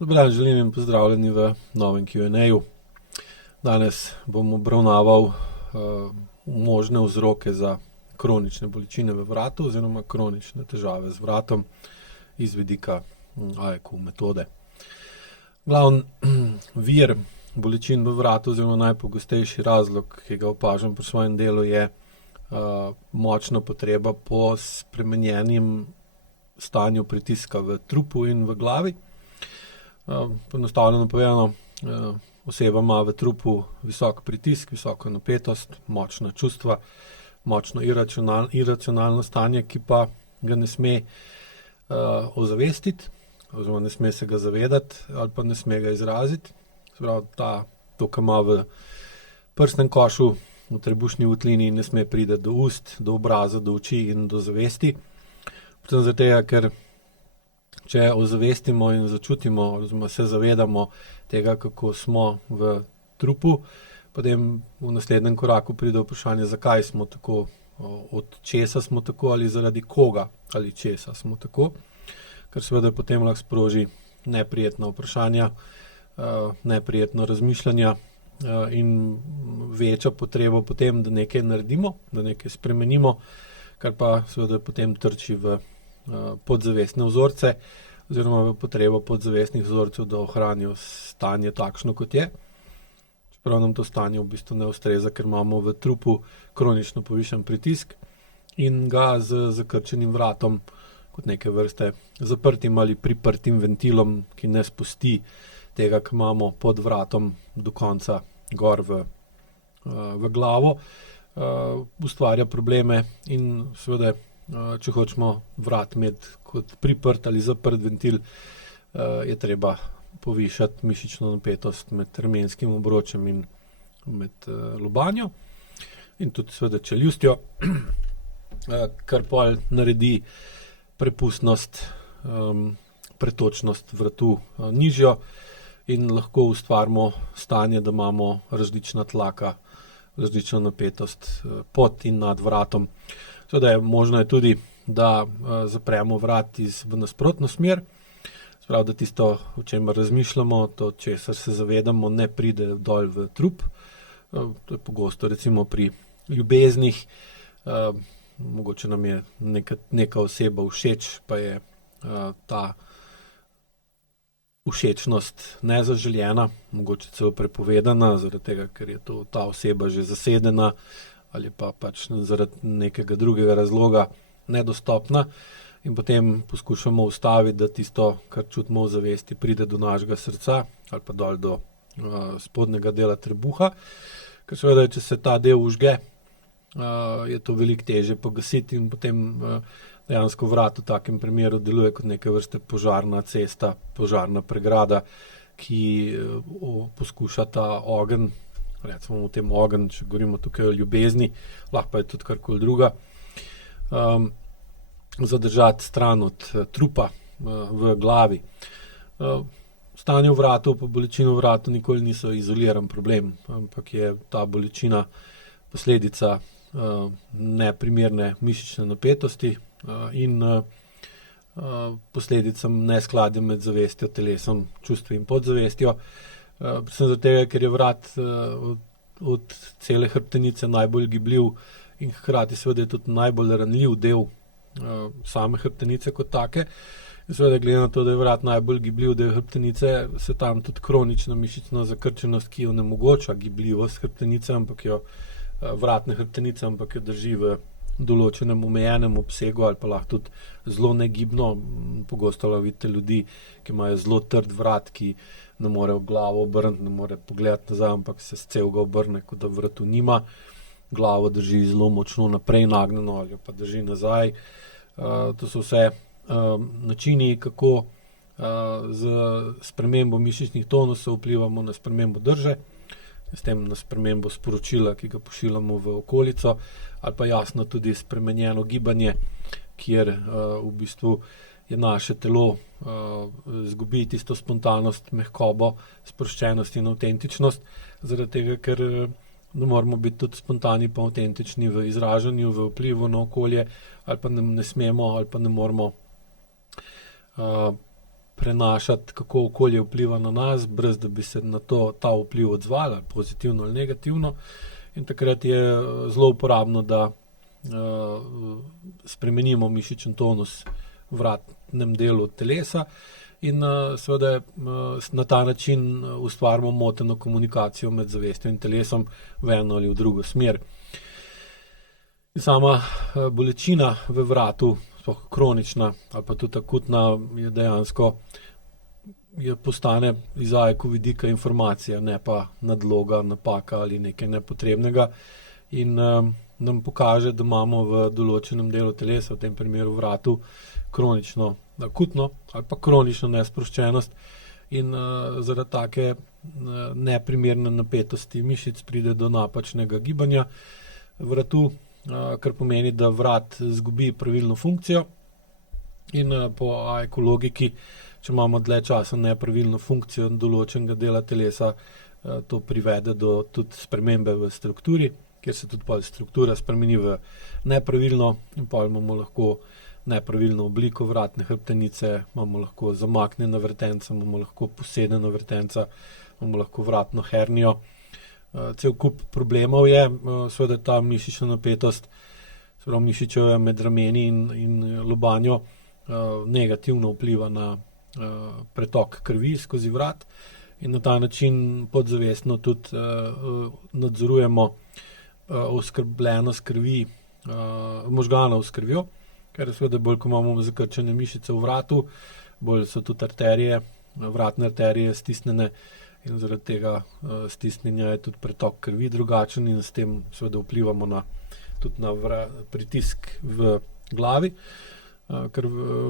Dober dan, želim in pozdravljeni v novem Q&A-ju. Danes bom obravnaval možne vzroke za kronične bolečine v vratu oziroma kronične težave z vratom iz vidika AEQ metode. Glavni vir bolečin v vratu oziroma najpogostejši razlog, ki ga opažam pri svojem delu, je močna potreba po spremenjenem stanju pritiska v trupu in v glavi. Poenostavljeno povedano, oseba ima v trupu visok pritisk, visoko napetost, močna čustva, močno iracionalno stanje, ki pa ga ne sme ozavestiti, oziroma ne sme se ga zavedati ali pa ne sme ga izraziti. Se pravi, to, kar ima v prsnem košu, v trebušni votlini, ne sme priti do ust, do obraza, do oči in do zavesti. Predvsem zato, ker če ozavestimo in začutimo, oziroma se zavedamo tega, kako smo v trupu, potem v naslednjem koraku pride vprašanje, zakaj smo tako, od česa smo tako ali zaradi koga ali česa smo tako, ker seveda potem lahko sproži neprijetna vprašanja, neprijetno razmišljanja in večja potreba potem, da nekaj naredimo, da nekaj spremenimo, kar pa seveda potem trči v podzavestne vzorce oziroma v potrebo podzavestnih vzorcev, da ohranijo stanje takšno, kot je. Čeprav nam to stanje v bistvu ne ustreza, ker imamo v trupu kronično povišan pritisk in ga z zakrčenim vratom kot neke vrste zaprtim ali priprtim ventilom, ki ne spusti tega, kar imamo pod vratom do konca gor v glavo, ustvarja probleme in seveda, če hočemo vrat imeti kot priprt ali zaprt ventil, je treba povišati mišično napetost med ramenskim obročem in med lobanjo in tudi seveda čeljustjo, kar pol naredi prepustnost, pretočnost vratu nižjo in lahko ustvarimo stanje, da imamo različna tlaka, različno napetost pod in nad vratom. Seveda možno je tudi, da zapremo vrat v nasprotno smer, se pravi, da tisto, o čemer razmišljamo, to, česar se zavedamo, ne pride dol v trup. To je pogosto recimo pri ljubeznih, mogoče nam je neka oseba všeč, pa je ta všečnost nezaželjena, mogoče celo prepovedana, zaradi tega, ker je ta oseba že zasedena ali pa pač zaradi nekega drugega razloga nedostopna in potem poskušamo ustaviti, da tisto, kar čutimo v zavesti, pride do našega srca ali pa dol do spodnjega dela trebuha, ker seveda, če se ta del vžge, je to veliko težje pogasiti in potem dejansko vrat v takem primeru deluje kot neke vrste požarna cesta, požarna pregrada, ki poskuša ta ogenj, recimo v tem ogenj, če govorimo tukaj o ljubezni, lahko pa je tudi karkoli druga, zadržati stran od trupa v glavi. Stanje v vratu pa bolečine v vratu nikoli niso izoliran problem, ampak je ta bolečina posledica neprimerne mišične napetosti in posledicam neskladja med zavestjo, telesom, čustvi in podzavestjo. Predvsem zato tega, ker je vrat od cele hrbtenice najbolj gibljiv in hkrati seveda je tudi najbolj ranljiv del same hrbtenice kot take. In seveda glede na to, da je vrat najbolj gibljiv del hrbtenice, se tam tudi kronična mišična zakrčenost, ki onemogoča gibljivost hrbtenice, vratne hrbtenice, ampak jo drži v določenem omejenem obsegu ali pa lahko tudi zelo negibno. Pogosto lahko vidite ljudi, ki imajo zelo trd vrat, ki ne more glavo obrniti, ne more pogledati nazaj, ampak se celega obrne, kot da vratu nima. Glavo drži zelo močno naprej nagnjeno ali pa drži nazaj. To so vse načini, kako z spremembo mišičnih tonusov vplivamo na spremembo drže, s tem na spremembo sporočila, ki ga pošiljamo v okolico, ali pa jasno tudi spremenjeno gibanje, kjer v bistvu je naše telo izgubi tisto spontanost, mehkobo, sproščenost in avtentičnost, zaradi tega, ker ne moramo biti tudi spontani pa avtentični v izražanju, v vplivu na okolje, ali pa ne smemo, ali pa ne moramo prenašati, kako okolje vpliva na nas, brez da bi se na ta vpliv odzvali, pozitivno ali negativno. In takrat je zelo uporabno, da spremenimo mišičen tonus v vratnem delu telesa in seveda na ta način ustvarimo moteno komunikacijo med zavestjo in telesom v eno ali v drugo smer. In sama bolečina v vratu, sploh kronična ali pa tudi akutna, je dejansko postane iz AEK vidika informacija, ne pa nadloga, napaka ali nekaj nepotrebnega. In nam pokaže, da imamo v določenem delu telesa, v tem primeru vratu, kronično akutno ali pa kronično nesproščenost. In zaradi take neprimerne napetosti mišic pride do napačnega gibanja vratu, kar pomeni, da vrat izgubi pravilno funkcijo. In po AEK logiki, če imamo dlje časa nepravilno funkcijo določenega dela telesa, to privede do tudi spremembe v strukturi, kjer se tudi pol struktura spremeni v nepravilno in pol imamo lahko nepravilno obliko vratne hrbtenice, imamo lahko zamaknjena vretenca, imamo lahko posedena vretenca, imamo lahko vratno hernijo. Cel kup problemov je, seveda ta mišična napetost, seveda mišičeva med rameni in lobanjo, negativno vpliva na pretok krvi skozi vrat in na ta način podzavestno tudi nadzorujemo oskrbljenost krvi, možganov s krvjo, ker seveda bolj, ko imamo zakrčene mišice v vratu, bolj so tudi arterije, vratne arterije stisnjene in zaradi tega stisnjenja je tudi pretok krvi drugačen in s tem seveda vplivamo tudi na pritisk v glavi. Ker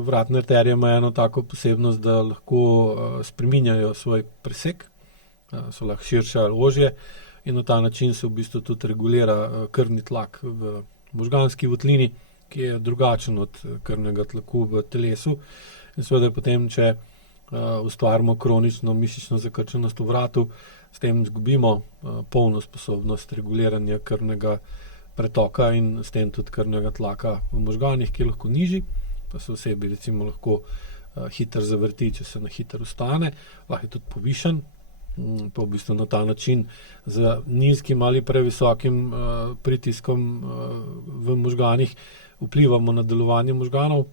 vratne arterije imajo eno tako posebnost, da lahko spreminjajo svoj presek, so lahko širše ali ožje in na ta način se v bistvu tudi regulira krvni tlak v možganski votlini, ki je drugačen od krvnega tlaku v telesu. In seveda potem, če ustvarimo kronično mišično zakrčenost v vratu, s tem izgubimo polno sposobnost reguliranja krvnega pretoka in s tem tudi krvnega tlaka v možganih, ki je lahko nižji, pa se osebi recimo lahko hitro zavrti, če se na hitro ustane, lahko je tudi povišen, pa v bistvu na ta način z nizkim ali previsokim pritiskom v možganih vplivamo na delovanje možganov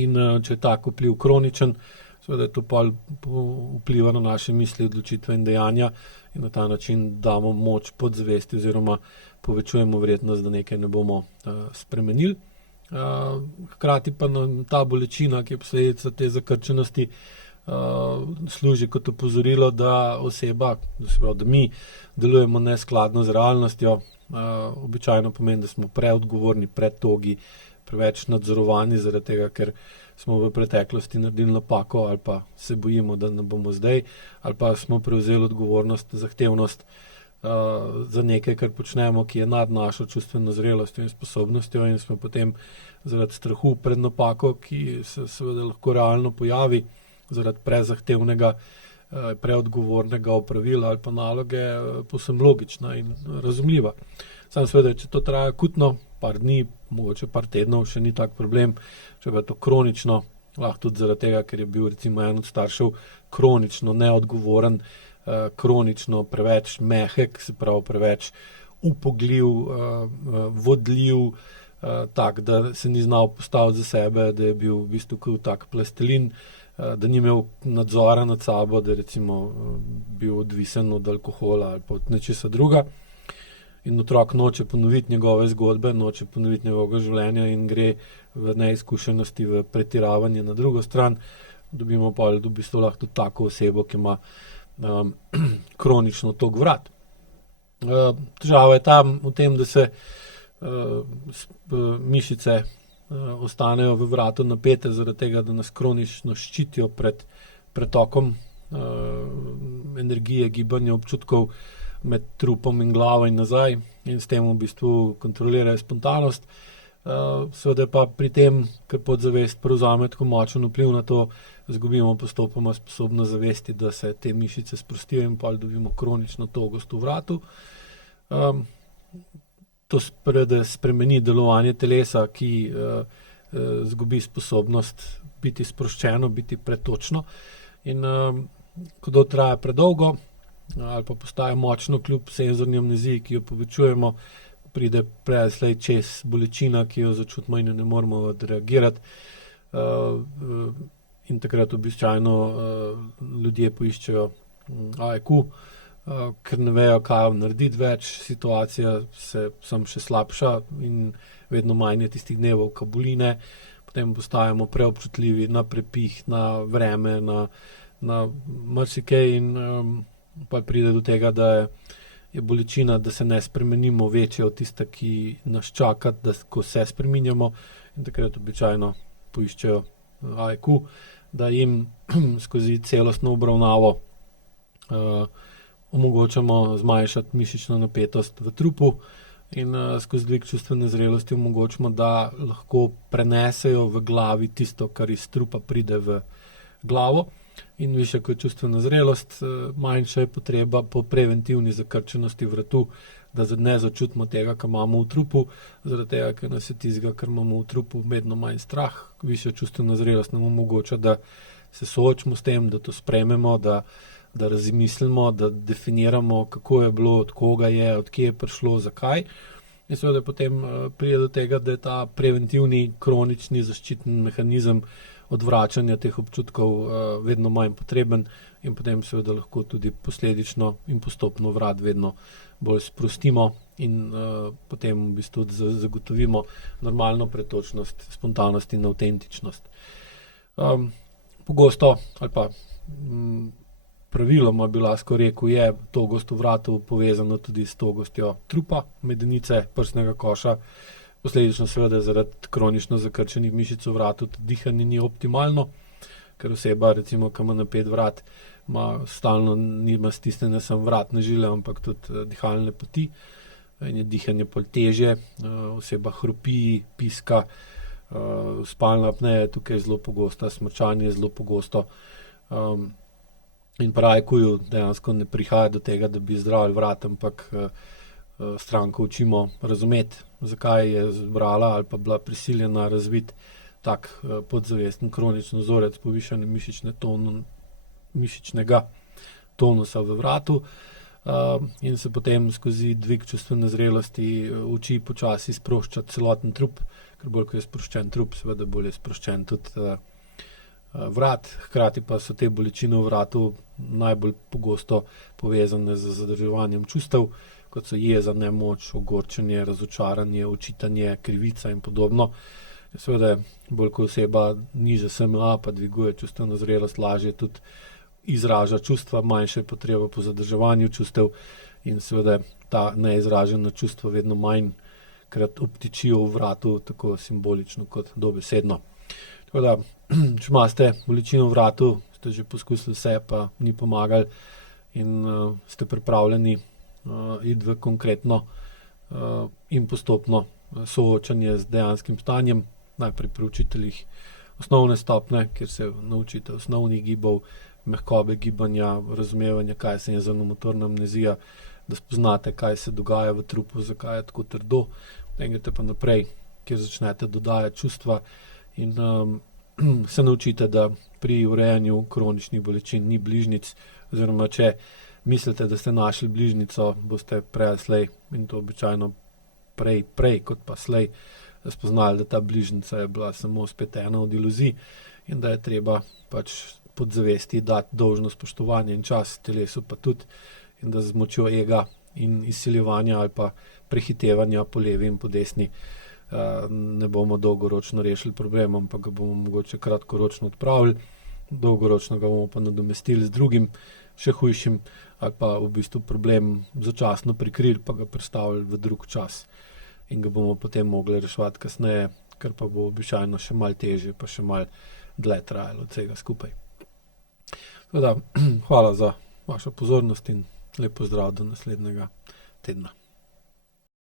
in če je tak vpliv kroničen, seveda to pa vpliva na naše misli, odločitve in dejanja in na ta način damo moč podzavesti oziroma povečujemo verjetnost, da nekaj ne bomo spremenili. Hkrati pa nam ta bolečina, ki je posledica te zakrčenosti, služi kot opozorilo, da oseba, da mi delujemo neskladno z realnostjo, običajno pomeni, da smo preodgovorni, pretogi, preveč nadzorovani zaradi tega, ker smo v preteklosti naredili napako ali pa se bojimo, da ne bomo zdaj, ali pa smo prevzeli odgovornost, zahtevnost za nekaj, kar počnemo, ki je nad našo čustveno zrelostjo in sposobnostjo in smo potem zaradi strahu pred napako, ki se seveda lahko realno pojavi, zaradi prezahtevnega, preodgovornega opravila ali pa naloge, povsem logična in razumljiva. Samo seveda, če to traja akutno, par dni, mogoče par tednov, še ni tak problem, če pa je to kronično, lahko tudi zaradi tega, ker je bil recimo en od staršev kronično neodgovoren, kronično preveč mehek, se pravi preveč upogljiv, vodljiv, tak, da se ni znal postaviti za sebe, da je bil v bistvu kot tak plastelin, da ni imel nadzora nad sabo, da je recimo bil odvisen od alkohola ali pa od nečesa druga. In otrok noče ponoviti njegove zgodbe, noče ponoviti njegovega življenja in gre v neizkušenosti, v pretiravanje na drugo stran. Dobimo pa v bistvu lahko tudi tako osebo, ki ima kronično tok vrat. Težava je tam v tem, da se mišice ostanejo v vratu napete zaradi tega, da nas kronično ščitijo pred pretokom energije, gibanja, občutkov med trupom in glavo in nazaj in s tem v bistvu kontrolirajo spontanost. Seveda pa pri tem, ker podzavest prevzame tako močen vpliv na to, izgubimo postopoma sposobnost zavesti, da se te mišice sprostijo in pa dobimo kronično togost v vratu. To spremeni delovanje telesa, ki izgubi sposobnost biti sproščeno, biti pretočno. In ko to traja predolgo ali pa postaje močno kljub senzorni amneziji, ki jo povečujemo, pride prej čez bolečina, ki jo začutimo in jo ne moremo odreagirati. In takrat običajno ljudje poiščejo AEQ, ker ne vejo, kaj narediti več, situacija se samo še slabša in vedno manj je tistih dnevov, ko boline, potem postajamo preobčutljivi na prepih, na vreme, na marsikaj in pa pride do tega, da je bolečina, da se ne spremenimo, večja od tista, ki nas čaka, ko se spreminjamo, in takrat običajno poiščejo AEQ, da jim skozi celostno obravnavo omogočamo zmanjšati mišično napetost v trupu in skozi dvig čustvene zrelosti omogočimo, da lahko prenesejo v glavi tisto, kar iz trupa pride v glavo. In višja kot čustvena zrelost, manjša je potreba po preventivni zakrčenosti vratu, da ne začutimo tega, kar imamo v trupu, zaradi tega, ker nas je tistega, kar imamo v trupu, vedno manj strah. Višja čustvena zrelost nam omogoča, da se soočimo s tem, da to sprejmemo, da razmislimo, da definiramo, kako je bilo, od koga je, od kje je prišlo, zakaj. In seveda potem pride do tega, da je ta preventivni, kronični zaščitni mehanizem odvračanja teh občutkov vedno manj potreben in potem seveda lahko tudi posledično in postopno vrat vedno bolj sprostimo in potem v bistvu zagotovimo normalno pretočnost, spontanost in avtentičnost. Pogosto ali pa praviloma bi lahko rekel, je togost v vratu povezano tudi s togostjo trupa, medenice, prsnega koša. Posledično seveda zaradi kronično zakrčenih mišic v vratu tudi dihanje ni optimalno, ker oseba recimo, ki ima napet vrat, stalno nima stisnjene samo vratne žile, ampak tudi dihalne poti in je dihanje pol težje, oseba hrupi, piska, spalna apneja je tukaj zelo pogosta, smrčanje je zelo pogosto. In pri AEQ-ju dejansko ne prihaja do tega, da bi zdravili vrat, ampak stranko učimo razumeti, zakaj je zbrala ali pa bila prisiljena razviti tak podzavesten kronični vzorec povišane mišičnega tonusa v vratu in se potem skozi dvig čustvene zrelosti uči počasi sproščati celoten trup, ker bolj ko je sproščen trup, seveda bolj je sproščen tudi vrat, hkrati pa so te bolečine v vratu najbolj pogosto povezane z zadrževanjem čustev, kot so jeza, nemoč, ogorčenje, razočaranje, očitanje, krivica in podobno. Seveda, bolj ko oseba niža SMA pa dviguje čustveno zrelost, lažje tudi izraža čustva, manjša je potreba po zadrževanju čustev in seveda ta neizražena čustva vedno manjkrat obtičijo v vratu, tako simbolično kot dobesedno. Tako da, če imate bolečino v vratu, ste že poskusili vse, pa ni pomagalo in ste pripravljeni iti v konkretno in postopno soočanje z dejanskim stanjem, najprej pri učiteljih osnovne stopnje, kjer se naučite osnovnih gibov, mehkobe gibanja, razumevanja, kaj je senzorno-motorna amnezija, da spoznate, kaj se dogaja v trupu, zakaj je tako trdo, potem greste pa naprej, kjer začnete dodajati čustva in se naučite, da pri urejanju kroničnih bolečin ni bližnjic, oziroma če mislite, da ste našli bližnjico, boste prej ali slej, in to običajno prej kot pa slej, spoznali, da ta bližnjica je bila samo spet ena od iluzij in da je treba pač podzavesti dati dolžno spoštovanje in čas telesu pa tudi in da z močjo ega in izsiljevanja ali pa prehitevanja po levi in po desni ne bomo dolgoročno rešili problem, ampak ga bomo mogoče kratkoročno odpravili, dolgoročno ga bomo pa nadomestili z drugim, še hujšim, ali pa v bistvu problem začasno prikrili, pa ga prestavili v drug čas in ga bomo potem mogli reševati kasneje, kar pa bo običajno še malo težje, pa še malo dlje trajalo od vsega skupaj. Tako da, hvala za vašo pozornost in lep pozdrav do naslednjega tedna.